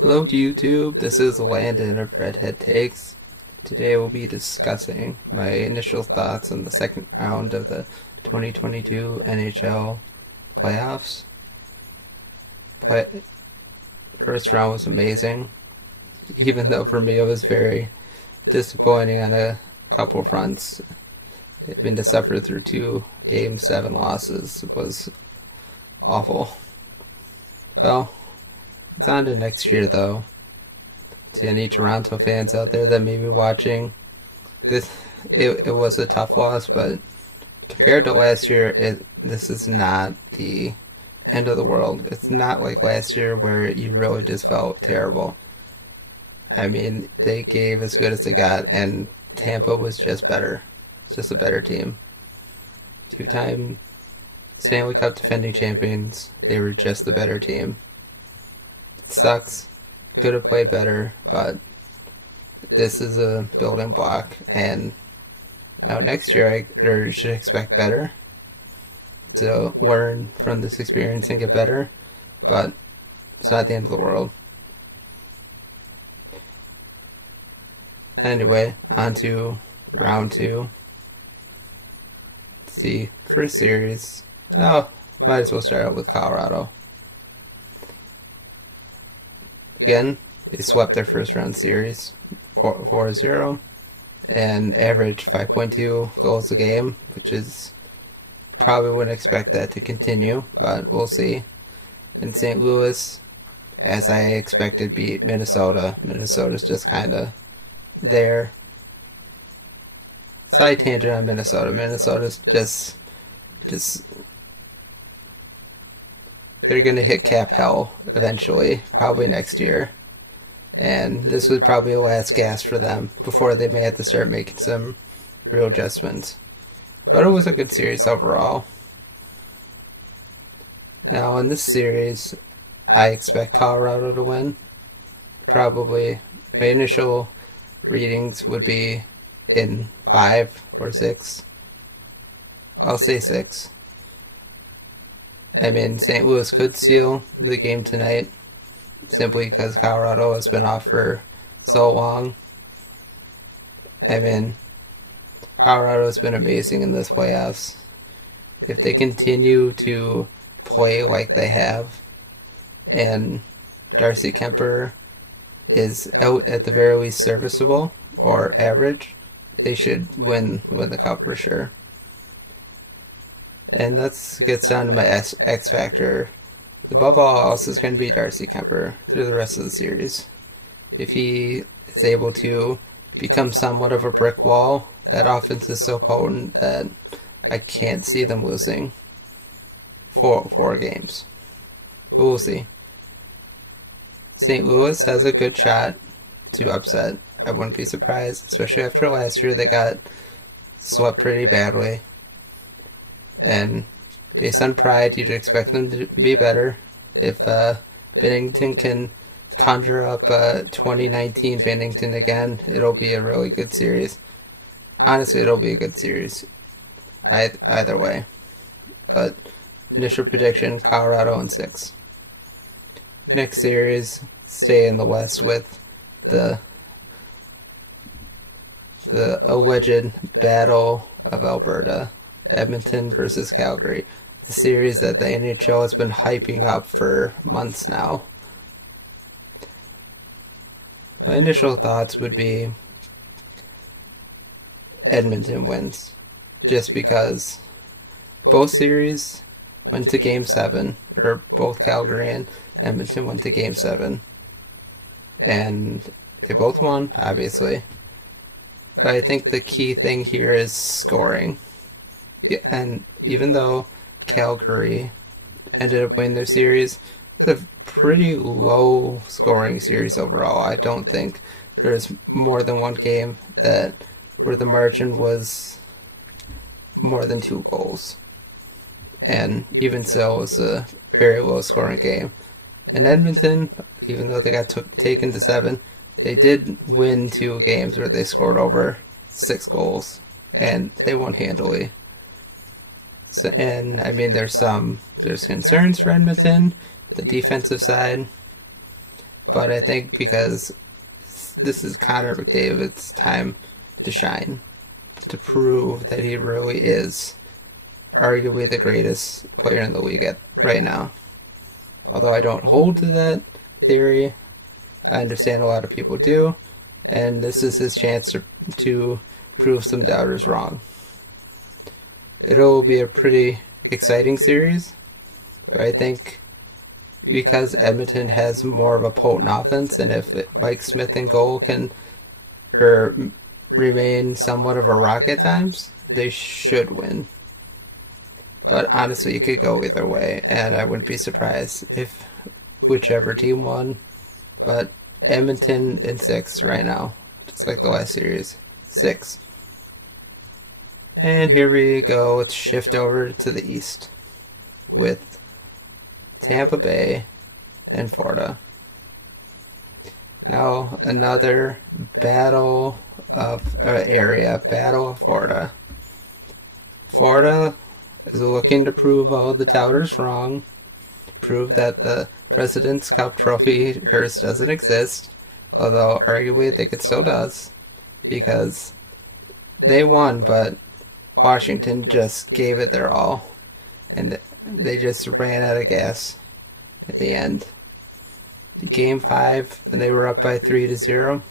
Hello to YouTube, this is Landon of Redhead Takes. Today we'll be discussing my initial thoughts on the second round of the 2022 NHL Playoffs. But first round was amazing, even though for me it was very disappointing on a couple fronts. Having to suffer through two Game 7 losses was awful. Well, it's on to next year though. To any Toronto fans out there that may be watching, it was a tough loss, but compared to last year, this is not the end of the world. It's not like last year where you really just felt terrible. I mean, they gave as good as they got, and Tampa was just better. It's just a better team. Two-time Stanley Cup defending champions. They were just the better team. It sucks. Could have played better, but this is a building block, and now next year I should expect better to learn from this experience and get better, but it's not the end of the world. Anyway, on to round two. It's the first series. Oh, might as well start out with Colorado. Again, they swept their first round series 4-0 and averaged 5.2 goals a game, which is probably wouldn't expect that to continue, but we'll see. In St. Louis, as I expected, beat Minnesota. Minnesota's just kind of there. Side tangent on Minnesota. Minnesota's just they're going to hit cap hell eventually, probably next year. And this was probably a last gasp for them before they may have to start making some real adjustments. But it was a good series overall. Now, in this series, I expect Colorado to win. Probably my initial readings would be in 5 or 6. I'll say 6. I mean, St. Louis could steal the game tonight simply because Colorado has been off for so long. I mean, Colorado has been amazing in this playoffs. If they continue to play like they have, and Darcy Kemper is out at the very least serviceable or average, they should win the cup for sure. And that gets down to my X factor. Above all else is going to be Darcy Kemper through the rest of the series. If he is able to become somewhat of a brick wall, that offense is so potent that I can't see them losing four games. But we'll see. St. Louis has a good shot to upset. I wouldn't be surprised, especially after last year they got swept pretty badly. And based on pride, you'd expect them to be better. If Binnington can conjure up 2019 Binnington again, it'll be a really good series. Honestly, it'll be a good series. Either way. But initial prediction, Colorado in 6. Next series, stay in the West with the alleged Battle of Alberta. Edmonton versus Calgary, the series that the NHL has been hyping up for months now. My initial thoughts would be Edmonton wins, just because both series went to Game 7, or both Calgary and Edmonton went to Game 7, and they both won, obviously. But I think the key thing here is scoring. Yeah, and even though Calgary ended up winning their series, it's a pretty low scoring series overall. I don't think there's more than one game where the margin was more than 2 goals. And even so, it was a very low scoring game. And Edmonton, even though they got taken to 7, they did win 2 games where they scored over 6 goals. And they won handily. So, and I mean, there's concerns for Edmonton, the defensive side, But I think because this is Connor McDavid's time to shine, to prove that he really is arguably the greatest player in the league right now. Although I don't hold to that theory, I understand a lot of people do, and this is his chance to prove some doubters wrong. It'll be a pretty exciting series, but I think because Edmonton has more of a potent offense, and if Mike Smith and goal can remain somewhat of a rock at times, they should win. But honestly, it could go either way, and I wouldn't be surprised if whichever team won. But Edmonton in 6 right now, just like the last series. 6. And here we go. Let's shift over to the East with Tampa Bay and Florida. Now another battle of Florida. Florida is looking to prove all the doubters wrong, prove that the President's Cup trophy curse doesn't exist, although arguably I think it still does, because they won, but Washington just gave it their all, and they just ran out of gas at the end. The Game 5, when they were up by 3-0,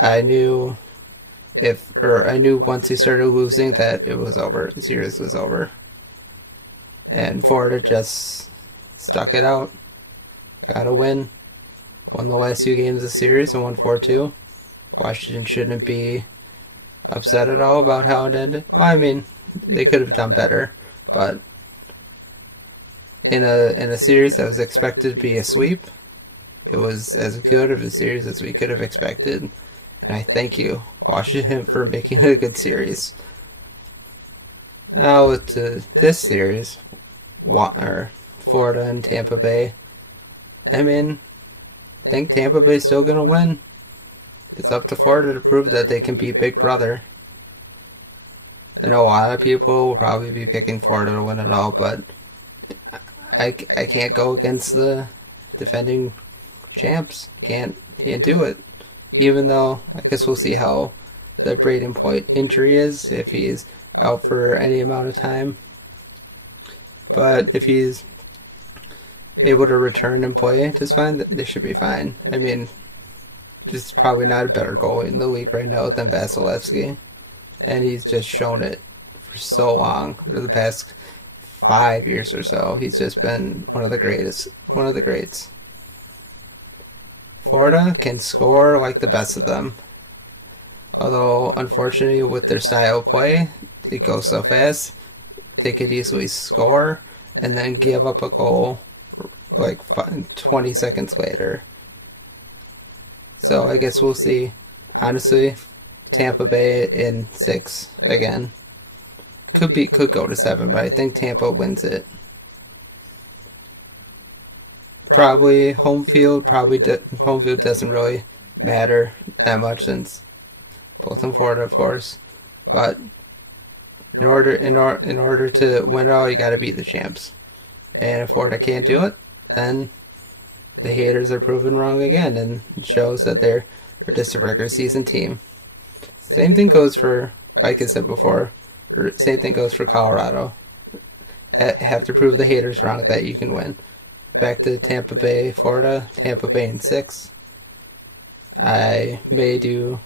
I knew once they started losing that it was over. The series was over. And Florida just stuck it out. Got a win. Won the last 2 games of the series and won 4-2. Washington shouldn't be upset at all about how it ended. Well, I mean, they could have done better, but in a series that was expected to be a sweep, it was as good of a series as we could have expected. And I thank you, Washington, for making it a good series. Now to this series, Florida and Tampa Bay. I mean, I think Tampa Bay's still going to win. It's up to Florida to prove that they can beat Big Brother. I know a lot of people will probably be picking Florida to win it all, but I can't go against the defending champs. Can't do it. Even though I guess we'll see how the Braden Point injury is, if he's out for any amount of time. But if he's able to return and play just fine, they should be fine. I mean, just probably not a better goalie in the league right now than Vasilevsky. And he's just shown it for so long, for the past 5 years or so. He's just been one of the greats. Florida can score like the best of them. Although, unfortunately, with their style of play, they go so fast, they could easily score and then give up a goal like 20 seconds later. So I guess we'll see. Honestly, Tampa Bay in 6 again. Could go to 7, but I think Tampa wins it. Probably home field. Home field doesn't really matter that much since both in Florida, of course. But in order to win it all, you got to beat the champs. And if Florida can't do it, then the haters are proven wrong again, and it shows that they're just a regular season team. Same thing goes for, like I said before, same thing goes for Colorado. Have to prove the haters wrong that you can win. Back to Tampa Bay, Florida. Tampa Bay in 6. I may do,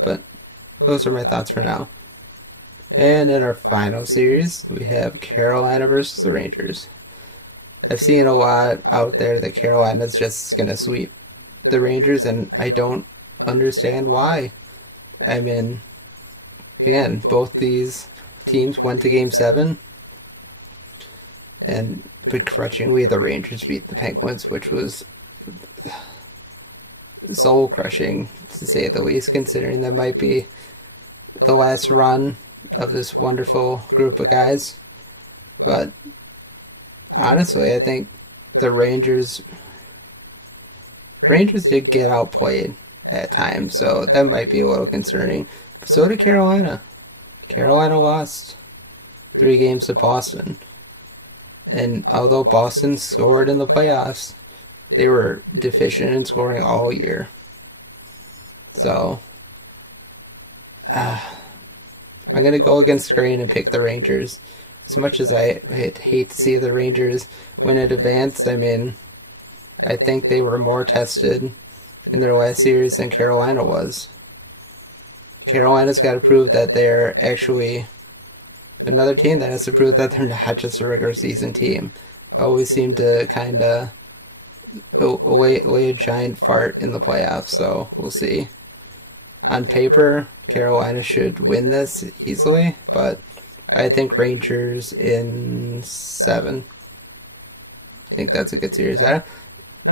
but those are my thoughts for now. And in our final series, we have Carolina versus the Rangers. I've seen a lot out there that Carolina's just going to sweep the Rangers, and I don't understand why. I mean, again, both these teams went to Game 7, and begrudgingly the Rangers beat the Penguins, which was soul-crushing, to say the least, considering that might be the last run of this wonderful group of guys. But honestly, I think the Rangers did get outplayed at times, so that might be a little concerning. But so did Carolina. Carolina lost 3 games to Boston. And although Boston scored in the playoffs, they were deficient in scoring all year. So I'm going to go against the grain and pick the Rangers. As much as I hate to see the Rangers win it advanced, I mean, I think they were more tested in their last series than Carolina was. Carolina's got to prove that they're actually another team that has to prove that they're not just a regular season team. Always seem to kind of lay a giant fart in the playoffs, so we'll see. On paper, Carolina should win this easily, but I think Rangers in 7. I think that's a good series.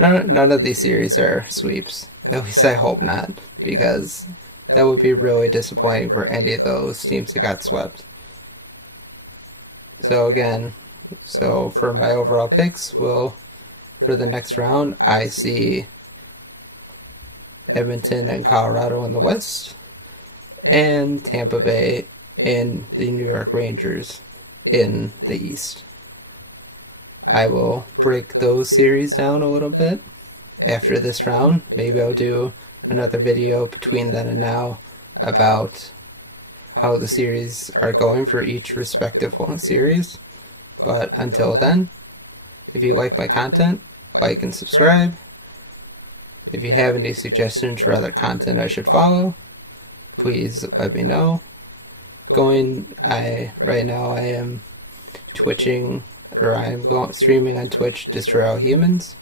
None of these series are sweeps. At least I hope not, because that would be really disappointing for any of those teams that got swept. So for my overall picks, for the next round, I see Edmonton and Colorado in the West, and Tampa Bay and the New York Rangers in the East. I will break those series down a little bit after this round. Maybe I'll do another video between then and now about how the series are going for each respective one series. But until then, if you like my content, like and subscribe. If you have any suggestions for other content I should follow, please let me know. Right now I am streaming on Twitch Destroy All Humans.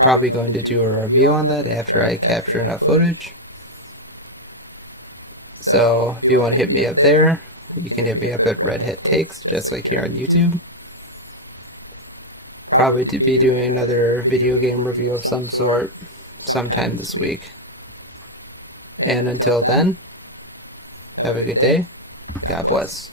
Probably going to do a review on that after I capture enough footage. So if you want to hit me up there, you can hit me up at Redhead Takes, just like here on YouTube. Probably to be doing another video game review of some sort sometime this week. And until then, have a good day. God bless.